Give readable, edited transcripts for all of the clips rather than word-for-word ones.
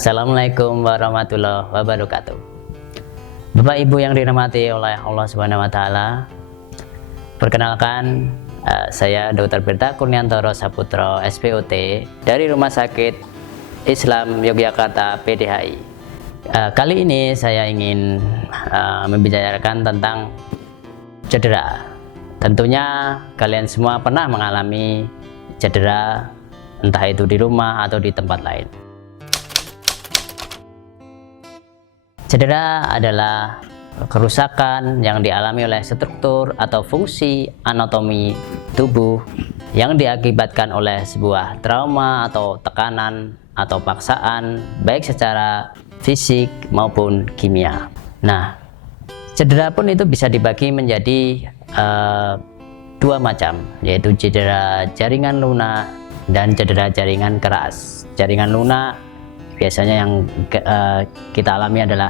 Assalamualaikum warahmatullahi wabarakatuh. Bapak Ibu yang dirahmati oleh Allah Subhanahu wa taala. Perkenalkan, saya Dr. Berta Kurniantoro Saputro SPOT dari Rumah Sakit Islam Yogyakarta PDHI. Kali ini saya ingin membicarakan tentang cedera. Tentunya kalian semua pernah mengalami cedera, entah itu di rumah atau di tempat lain. Cedera adalah kerusakan yang dialami oleh struktur atau fungsi anatomi tubuh yang diakibatkan oleh sebuah trauma atau tekanan atau paksaan baik secara fisik maupun kimia. Nah, cedera pun itu bisa dibagi menjadi dua macam, yaitu cedera jaringan lunak dan cedera jaringan keras. Jaringan lunak biasanya yang kita alami adalah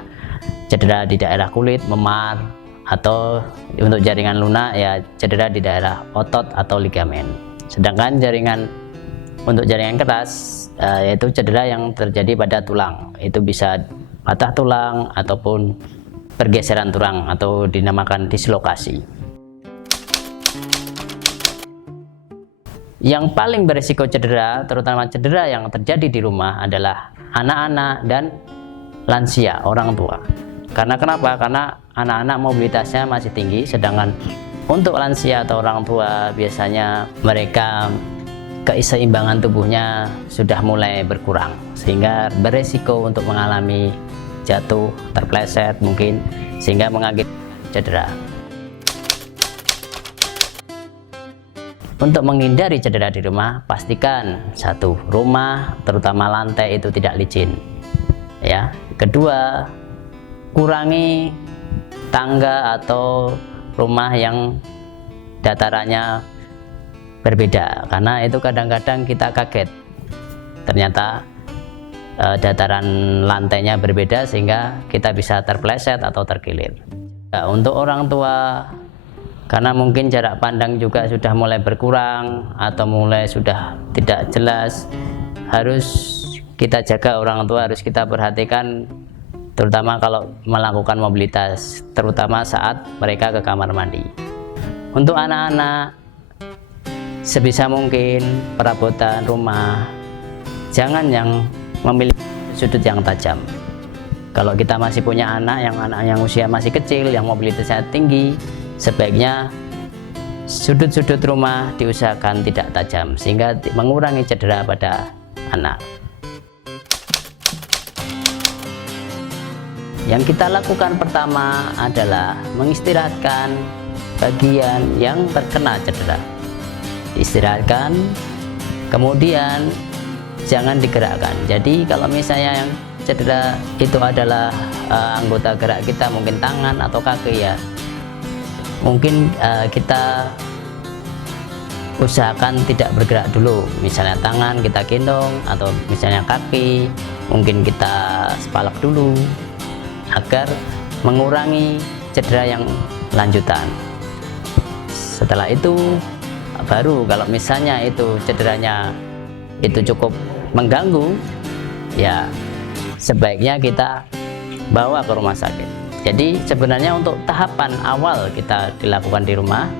cedera di daerah kulit, memar, atau untuk jaringan lunak ya cedera di daerah otot atau ligamen. Sedangkan untuk jaringan keras yaitu cedera yang terjadi pada tulang. Itu bisa patah tulang ataupun pergeseran tulang atau dinamakan dislokasi. Yang paling berisiko cedera, terutama cedera yang terjadi di rumah, adalah anak-anak dan lansia, orang tua. Karena kenapa? Karena anak-anak mobilitasnya masih tinggi, sedangkan untuk lansia atau orang tua biasanya mereka keseimbangan tubuhnya sudah mulai berkurang, sehingga beresiko untuk mengalami jatuh, terpleset mungkin, sehingga mengakibatkan cedera. Untuk menghindari cedera di rumah, pastikan satu, rumah terutama lantai itu tidak licin. Ya. Kedua, kurangi tangga atau rumah yang datarannya berbeda, karena itu kadang-kadang kita kaget. Ternyata dataran lantainya berbeda sehingga kita bisa terpleset atau terkilir. Nah, untuk orang tua, karena mungkin jarak pandang juga sudah mulai berkurang atau mulai sudah tidak jelas, harus kita jaga. Orang tua harus kita perhatikan, terutama kalau melakukan mobilitas, terutama saat mereka ke kamar mandi. Untuk anak-anak, sebisa mungkin perabotan rumah jangan yang memiliki sudut yang tajam. Kalau kita masih punya anak yang usia masih kecil, yang mobilitasnya tinggi, sebaiknya sudut-sudut rumah diusahakan tidak tajam sehingga mengurangi cedera pada anak. Yang kita lakukan pertama adalah mengistirahatkan bagian yang terkena cedera. Diistirahatkan, kemudian jangan digerakkan. Jadi kalau misalnya yang cedera itu adalah anggota gerak kita, mungkin tangan atau kaki, ya mungkin kita usahakan tidak bergerak dulu. Misalnya tangan kita gendong, atau misalnya kaki mungkin kita sepalak dulu agar mengurangi cedera yang lanjutan. Setelah itu baru kalau misalnya itu cederanya itu cukup mengganggu, ya sebaiknya kita bawa ke rumah sakit. Jadi sebenarnya untuk tahapan awal kita dilakukan di rumah,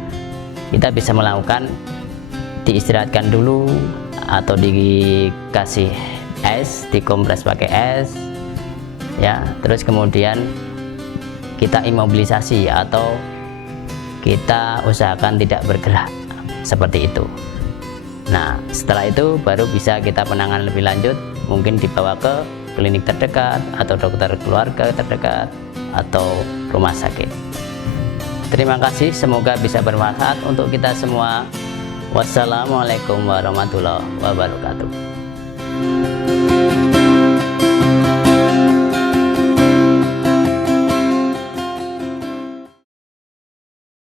kita bisa melakukan diistirahatkan dulu atau dikasih es, dikompres pakai es, ya. Terus kemudian kita imobilisasi atau kita usahakan tidak bergerak seperti itu. Nah, setelah itu baru bisa kita penanganan lebih lanjut, mungkin dibawa ke klinik terdekat atau dokter keluarga terdekat atau rumah sakit. Terima kasih, semoga bisa bermanfaat untuk kita semua. Wassalamualaikum warahmatullahi wabarakatuh.